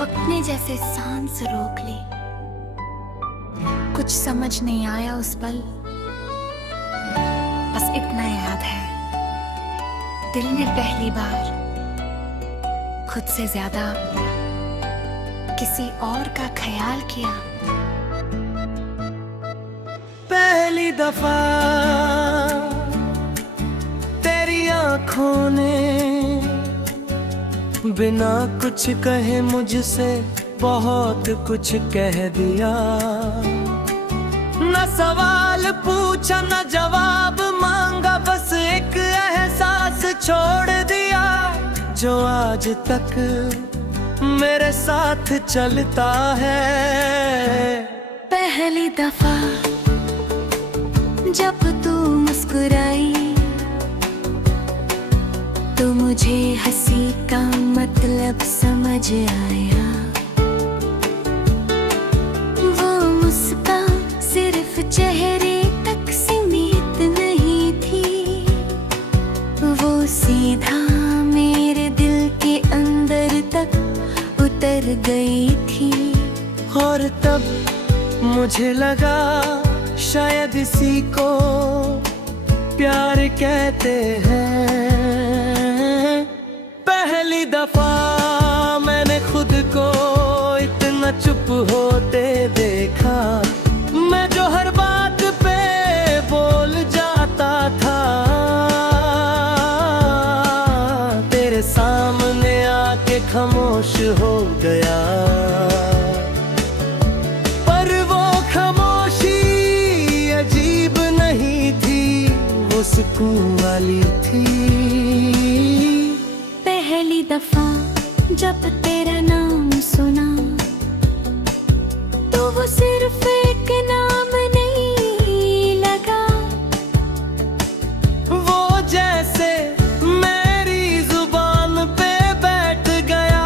वक्त ने जैसे सांस रोक ली। कुछ समझ नहीं आया उस पल, बस इतना याद है, दिल ने पहली बार खुद से ज्यादा किसी और का ख्याल किया। पहली दफा तेरी आंखों ने बिना कुछ कहे मुझसे बहुत कुछ कह दिया। न सवाल पूछा न जवाब मांगा, बस एक एहसास छोड़ दिया जो आज तक मेरे साथ चलता है। पहली दफा जब तू मुस्कुराई तो मुझे हंसी का मतलब समझ आया। वो मुस्कान सिर्फ चेहरे तक सीमित नहीं थी, वो सीधा मेरे दिल के अंदर तक उतर गई थी। और तब मुझे लगा शायद इसी को प्यार कहते हैं। पहली दफा मैंने खुद को इतना चुप होते देखा, मैं जो हर बात पे बोल जाता था, तेरे सामने आके खामोश हो गया। पर वो खामोशी अजीब नहीं थी, वो सुकून वाली थी। पहली दफा जब तेरा नाम सुना तो वो सिर्फ एक नाम नहीं लगा, वो जैसे मेरी जुबान पे बैठ गया।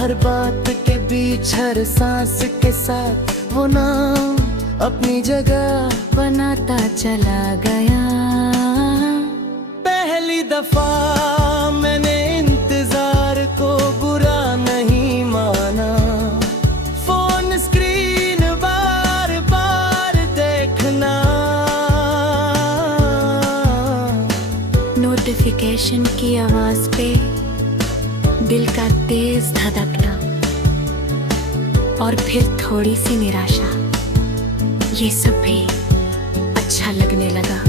हर बात के बीच हर सांस के साथ वो नाम अपनी जगह बनाता चला गया। पहली दफा मैंने इंतजार को बुरा नहीं माना, फोन स्क्रीन बार बार देखना, नोटिफिकेशन की आवाज पे दिल का तेज धड़कना और फिर थोड़ी सी निराशा, ये सब भी अच्छा लगने लगा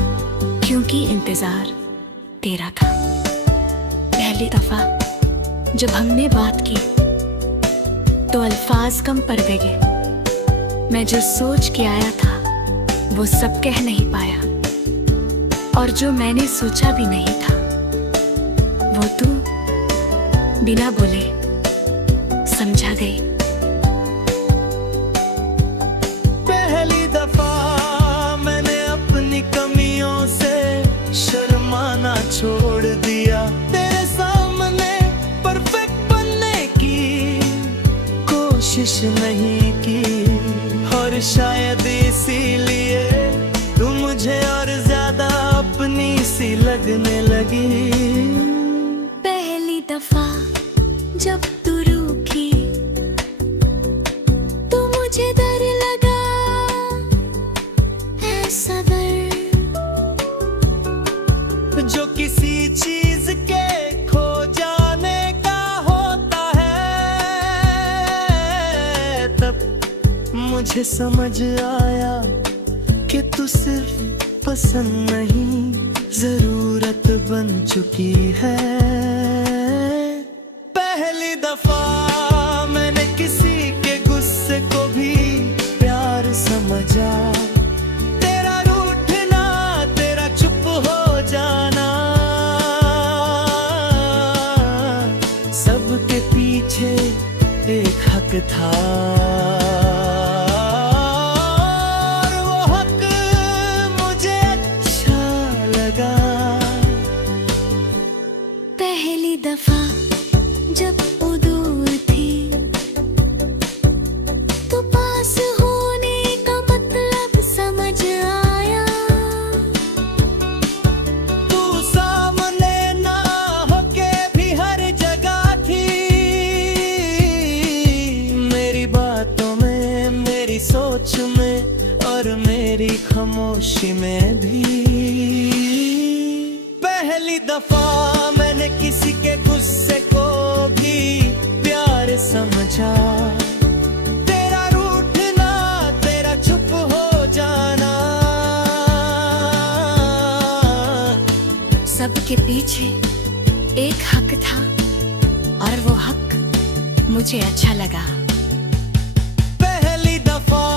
क्योंकि इंतजार तेरा था। पहली दफा जब हमने बात की तो अल्फाज कम पड़ गए। मैं जो सोच के आया था वो सब कह नहीं पाया, और जो मैंने सोचा भी नहीं था वो तू बिना बोले समझा गई। पहली दफा मैंने अपनी कमियों से शर्माना छोड़ दिया, तेरे सामने परफेक्ट बनने की कोशिश नहीं की। और शायद इसीलिए तू मुझे और ज्यादा अपनी सी लगने लगी। पहली दफा जब तू रूठी तो मुझे डर लगा, ऐसा डर जो किसी चीज के खो जाने का होता है। तब मुझे समझ आया कि तू सिर्फ पसंद नहीं जरूरत बन चुकी है। पहली दफा मैंने किसी के गुस्से को भी प्यार समझा, तेरा रूठना तेरा चुप हो जाना, सबके पीछे एक हक था, और वो हक मुझे अच्छा लगा। पहली दफा जब वो दूर थी तो पास होने का मतलब समझ आया। तू सामने ना होके भी हर जगह मेरी खामोशी में भी। पहली दफा मैंने किसी के गुस्से को भी प्यार समझा। तेरा रूठना, तेरा चुप हो जाना, सबके पीछे एक हक था और वो हक मुझे अच्छा लगा। पहली दफा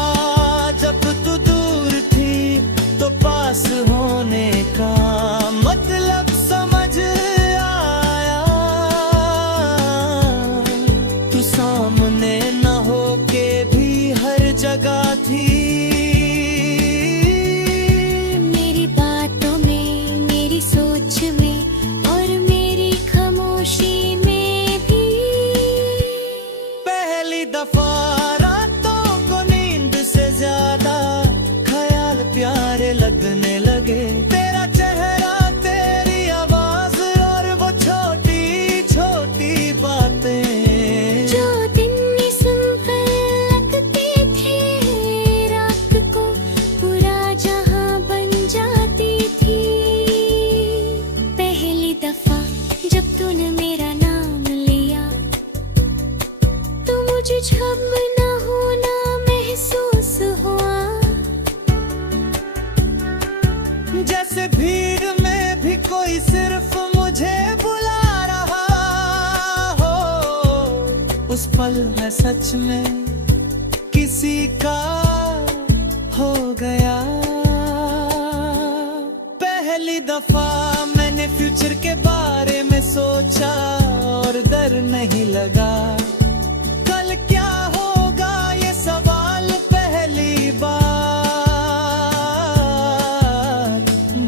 जब तू दूर थी तो पास होने का मतलब समझ आया। तू सामने न हो के भी हर जगह थी। मेरी बातों में, मेरी सोच में और मेरी खामोशी में भी। पहली दफा रातों को नींद से ज्यादा ख्याल प्यारे लगने लगे। तेरा चेहरा, तेरी आवाज और वो छोटी छोटी बातें जो दिन सिंपल लगते थे, रात को पूरा जहां बन जाती थी। पहली दफा जब तूने मेरा नाम लिया तो मुझे जब ना होना महसूस हुआ। जैसे भीड़ में भी कोई सिर्फ मुझे बुला रहा हो। उस पल में सच में किसी का हो गया। पहली दफा मैंने फ्यूचर के बारे में सोचा और डर नहीं लगा। कल क्या होगा ये सवाल पहली बार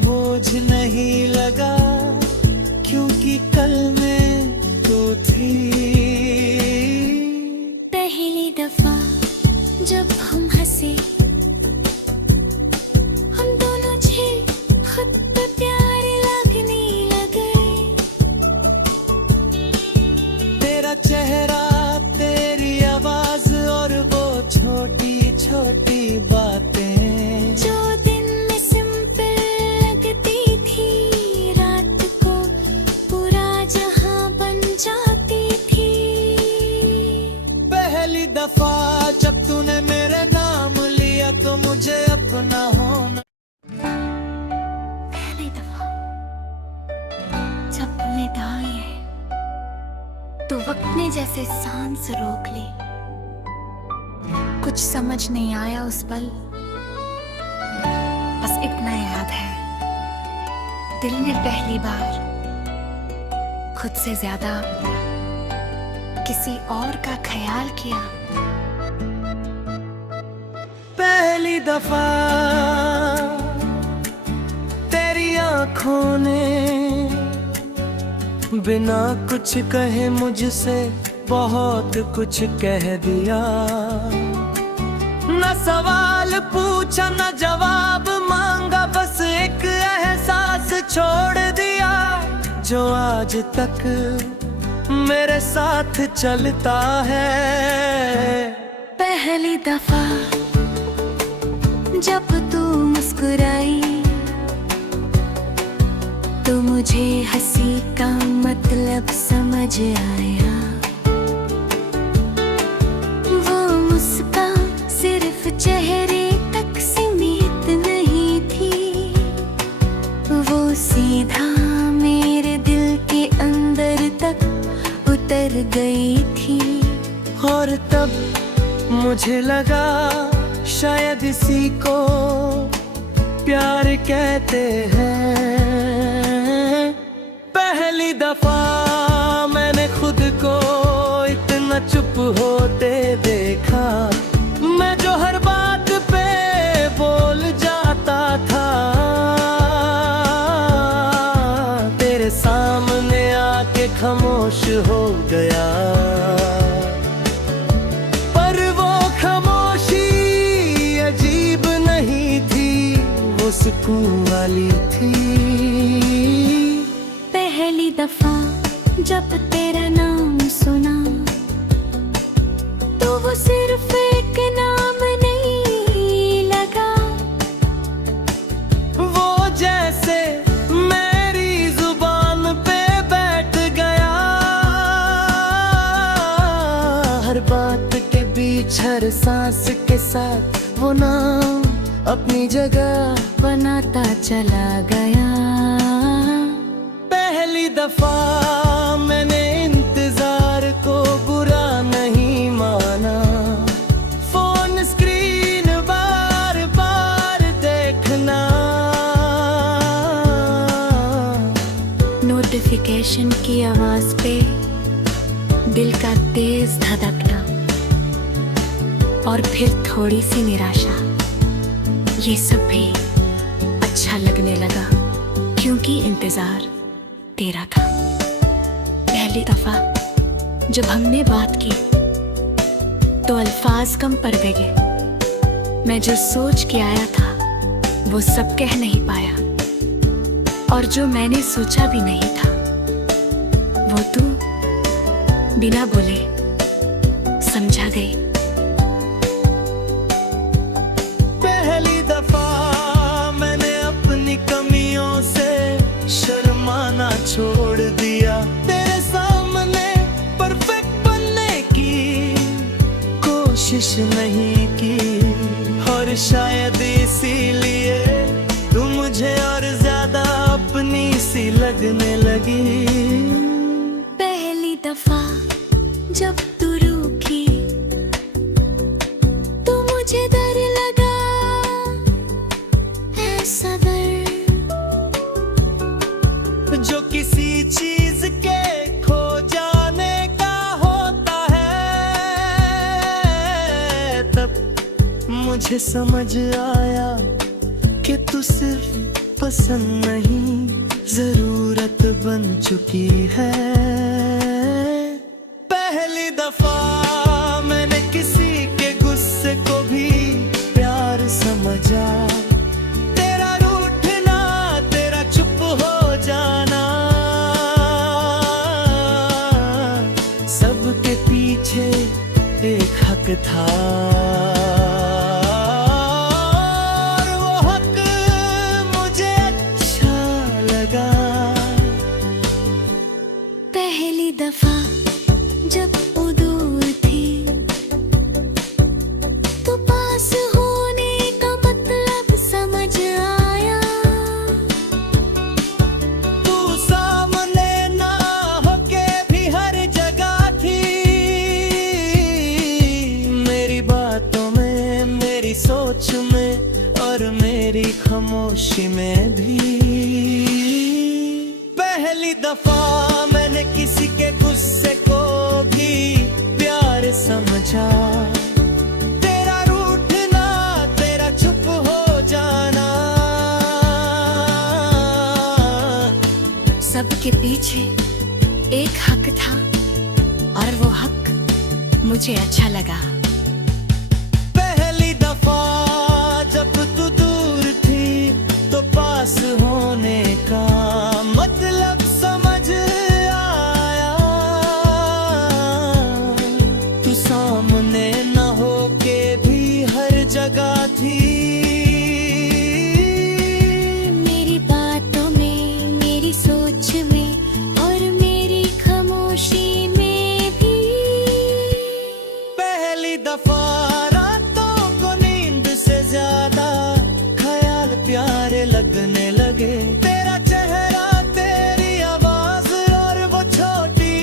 बोझ नहीं लगा, क्योंकि कल में तू थी। पहली दफा जब हम हंसे, हम दोनों खुद पे प्यार लगने लगे। तेरा चेहरा, तेरी आवाज और वो छोटी छोटी बातें जो दिन में सिंपल लगती थी, रात को पूरा जहां बन जाती थी। पहली दफा जब तूने मेरा नाम लिया तो मुझे अपना होना। पहली दफा जब निदाई है तो वक्त ने जैसे सांस रोक ली। कुछ समझ नहीं आया उस पल, बस इतना याद है, दिल ने पहली बार खुद से ज्यादा किसी और का ख्याल किया। पहली दफा तेरी आंखों ने बिना कुछ कहे मुझसे बहुत कुछ कह दिया। न सवाल पूछा, न जवाब मांगा, बस एक एहसास छोड़ दिया जो आज तक मेरे साथ चलता है। पहली दफा जब तू मुस्कुराई तो मुझे हंसी का मतलब समझ आया। वो मुस्कान सिर्फ चेहरे तक सीमित नहीं थी, वो सीधा मेरे दिल के अंदर तक उतर गई थी। और तब मुझे लगा शायद इसी को प्यार कहते हैं। पहली दफा मैंने खुद को इतना चुप होते देखा। मैं जो हर बात पे बोल जाता था, तेरे सामने आके खामोश हो गया। पर वो खामोशी अजीब नहीं थी, वो सुकून वाली थी। पहली दफा जब तेरा नाम सुना तो वो सिर्फ एक नाम नहीं लगा, हर सांस के साथ वो नाम अपनी जगह बनाता चला गया। पहली दफा मैंने इंतजार को बुरा नहीं माना। फोन स्क्रीन बार बार देखना, नोटिफिकेशन की आवाज पे दिल का तेज धड़कना और फिर थोड़ी सी निराशा, ये सब भी अच्छा लगने लगा क्योंकि इंतजार तेरा था। पहली दफा जब हमने बात की तो अल्फाज कम पड़ गए। मैं जो सोच के आया था वो सब कह नहीं पाया, और जो मैंने सोचा भी नहीं था वो तू बिना बोले समझा गई। पहली दफा मैंने अपनी कमियों से शर्माना छोड़ दिया। तेरे सामने परफेक्ट बनने की कोशिश नहीं की, और शायद इसीलिए तू मुझे और ज्यादा अपनी सी लगने लगी। पहली दफा जब तू रूठी तो मुझे डर लगा, ऐसा डर जो किसी चीज के खो जाने का होता है। तब मुझे समझ आया कि तू सिर्फ पसंद नहीं, जरूरत बन चुकी है। पहली दफा मैंने किसी के गुस्से को भी प्यार समझा। तेरा रूठना, तेरा चुप हो जाना, सबके पीछे एक हक था, और वो हक मुझे अच्छा लगा। पहली दफा जब वो दूर थी तो पास होने का मतलब समझ आया। तू सामने ना होके भी हर जगह थी, मेरी बातों में, मेरी सोच में और मेरी खामोशी में भी। पहली दफा मैंने किसी के गुस्से को भी प्यार समझा। तेरा रूठना, तेरा चुप हो जाना, सबके पीछे एक हक था और वो हक मुझे अच्छा लगा। पहली दफा जब तू दूर थी तो पास होने का मतलब समझ आया। तू सामने न होके भी हर जगह थी, मेरी बातों में, मेरी सोच में और मेरी खामोशी में भी। पहली दफा रातों को नींद से ज्यादा ख्याल प्यारे लगने लगे। तेरा चेहरा, तेरी आवाज और वो छोटी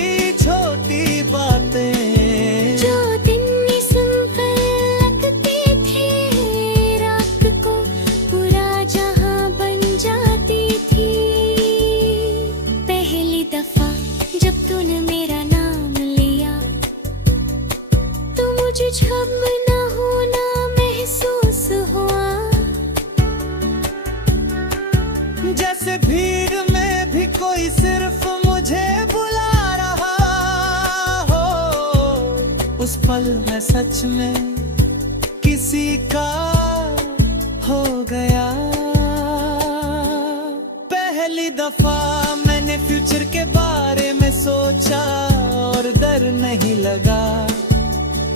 छोटी बातें जो दिन सुनकर लगते थे रात को पूरा जहां बन जाती थी। पहली दफा जब तूने मेरा नाम लिया तो मुझे छब ना होना महसूस हुआ। जैसे भीड़ में भी कोई सिर्फ मुझे बुला रहा हो। उस पल में सच में किसी का हो गया। पहली दफा मैंने फ्यूचर के बारे में सोचा और डर नहीं लगा।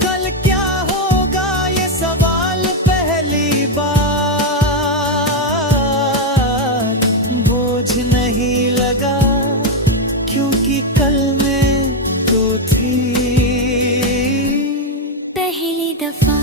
कल क्या होगा ये सवाल पहली बार बोझ नहीं लगा, क्योंकि कल में तू थी। पहली दफा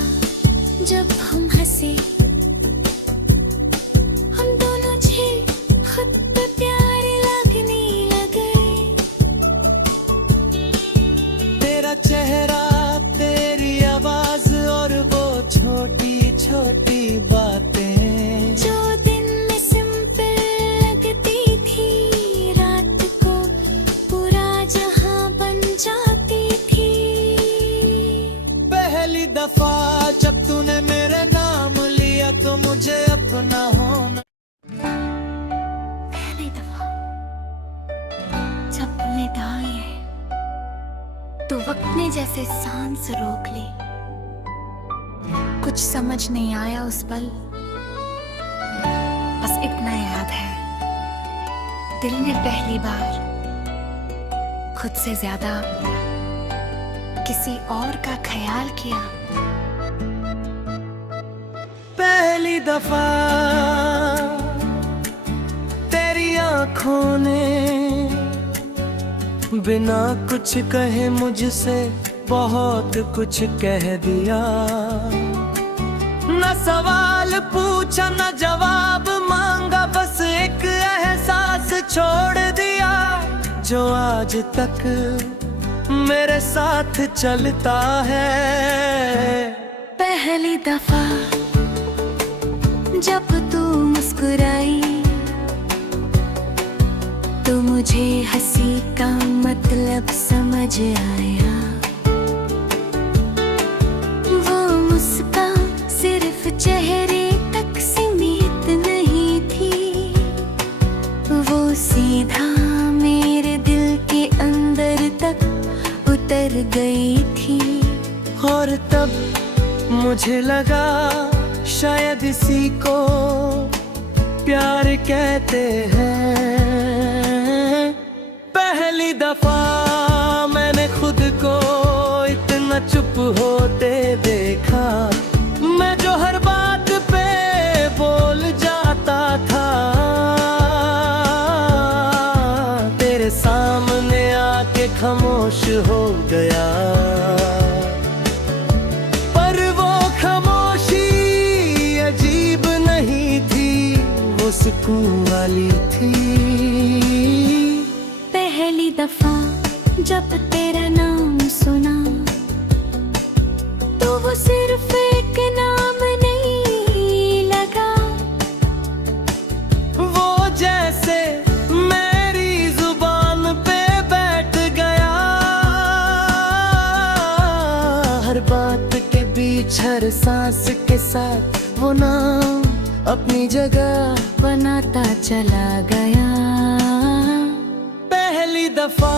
ने जैसे सांस रोक ली। कुछ समझ नहीं आया उस पल, बस इतना याद है, दिल ने पहली बार खुद से ज्यादा किसी और का ख्याल किया। पहली दफा तेरी आंखों ने बिना कुछ कहे मुझसे बहुत कुछ कह दिया। न सवाल पूछा न जवाब मांगा, बस एक एहसास छोड़ दिया जो आज तक मेरे साथ चलता है। पहली दफा जब तू मुस्कुराई तो मुझे हंसी का मतलब समझ आया। वो मुस्कान सिर्फ चेहरे तक सीमित नहीं थी, वो सीधा मेरे दिल के अंदर तक उतर गई थी। और तब मुझे लगा शायद इसी को प्यार कहते हैं। पहली दफा मैंने खुद को इतना चुप होते देखा, मैं जो हर बात पे बोल जाता था, तेरे सामने आके खामोश हो गया। पर वो खामोशी अजीब नहीं थी, वो सुकून वाली थी। पहली दफा जब तेरा नाम सुना तो वो सिर्फ एक नाम नहीं लगा, वो जैसे मेरी जुबान पे बैठ गया। हर बात के बीच हर सांस के साथ वो नाम अपनी जगह बनाता चला गया। पहली दफा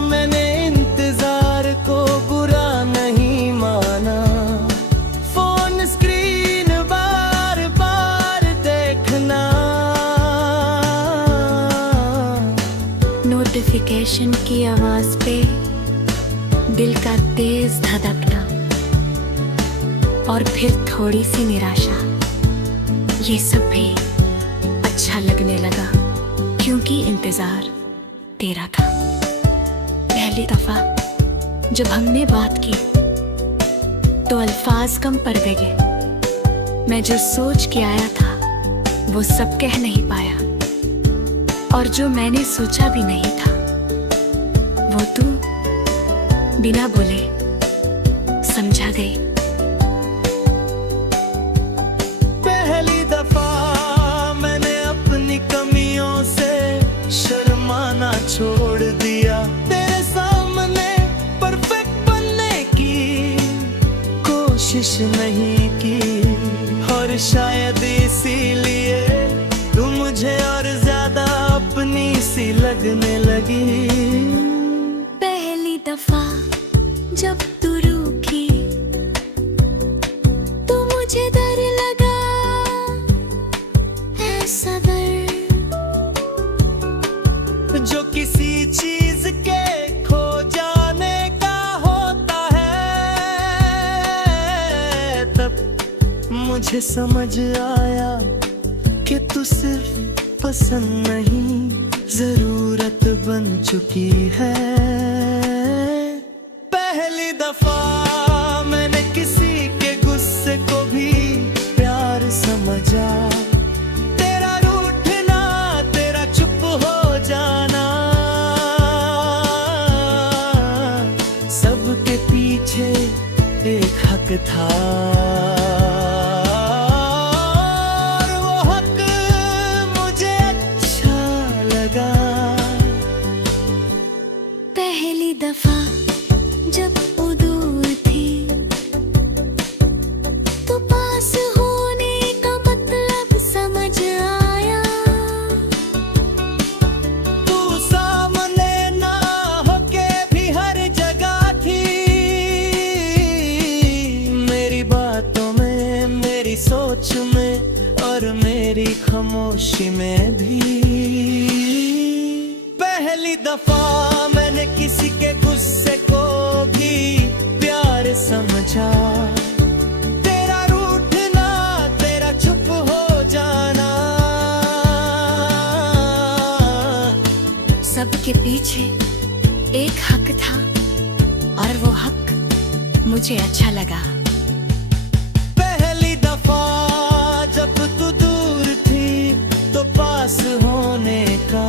मैंने इंतजार को बुरा नहीं माना, फोन स्क्रीन बार बार देखना, नोटिफिकेशन की आवाज पे दिल का तेज धड़कना और फिर थोड़ी सी निराशा, ये सब भी अच्छा लगने लगा क्योंकि इंतजार तेरा था। पहली दफा जब हमने बात की तो अल्फाज कम पड़ गए। मैं जो सोच के आया था वो सब कह नहीं पाया, और जो मैंने सोचा भी नहीं था वो तू बिना बोले समझा गई। पहली दफा मैंने अपनी कमियों से शर्माना छोड़ दिया, तेरे सामने परफेक्ट बनने की कोशिश नहीं की। और शायद इसीलिए तू मुझे और ज्यादा अपनी सी लगने लगी। पहली दफा जब तू रूठी तो मुझे डर लगा, ऐसा डर जो किसी चीज के खो जाने का होता है। तब मुझे समझ आया कि तू सिर्फ पसंद नहीं जरूरत बन चुकी है। पहली दफा मैंने किसी के गुस्से को भी प्यार समझा, तेरा रूठना तेरा चुप हो जाना, सबके पीछे एक हक था। और वो हक मुझे अच्छा लगा। पहली दफा जब वो दूर थी तो पास होने का मतलब समझ आया। तू सामने ना होके भी हर जगह थी, मेरी खामोशी में भी। पहली दफा मैंने किसी के गुस्से को भी प्यार समझा। तेरा रूठना, तेरा चुप हो जाना, सबके पीछे एक हक था और वो हक मुझे अच्छा लगा। पहली दफा जब तू दूर थी तो पास होने का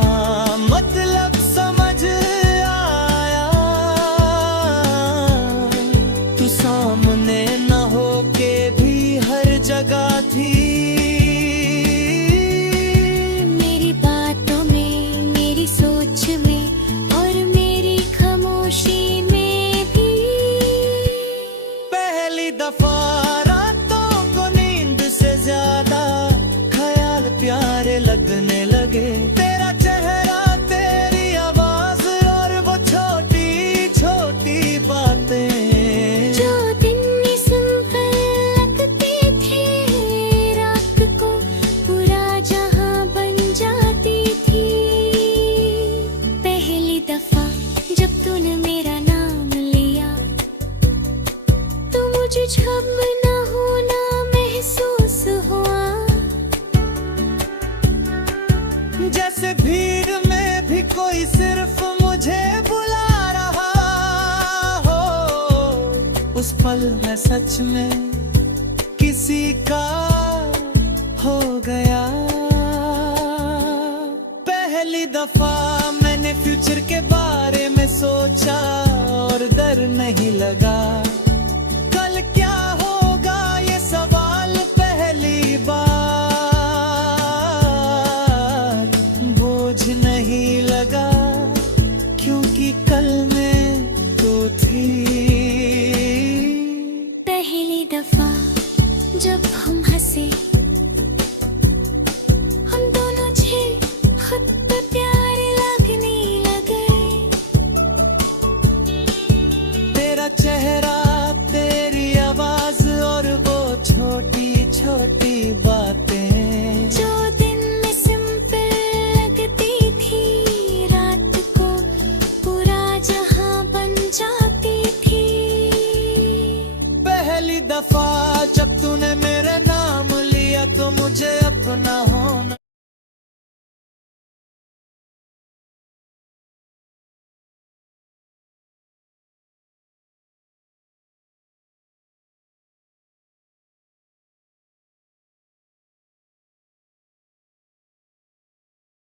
मतलब समझ आया। तू सामने न हो के भी हर जगह थी। मेरी बातों में, मेरी सोच में और मेरी खामोशी में भी। पहली दफा रातों को नींद से ज्यादा ख्याल प्यारे लगने लगे। तेरा चेहरा, तेरी आवाज और वो छोटी छोटी बातें जो दिन सुनकर लगते थे रात को पूरा जहां बन जाती थी। पहली दफा जब तूने मेरा नाम लिया तो मुझे जब ना होना महसूस हुआ। जैसे भीड़ में भी कोई सिर्फ मुझे बुला रहा हो। उस पल में सच में किसी का हो गया। पहली दफा मैंने फ्यूचर के बारे में सोचा और डर नहीं लगा। कल क्या होगा ये सवाल पहली बार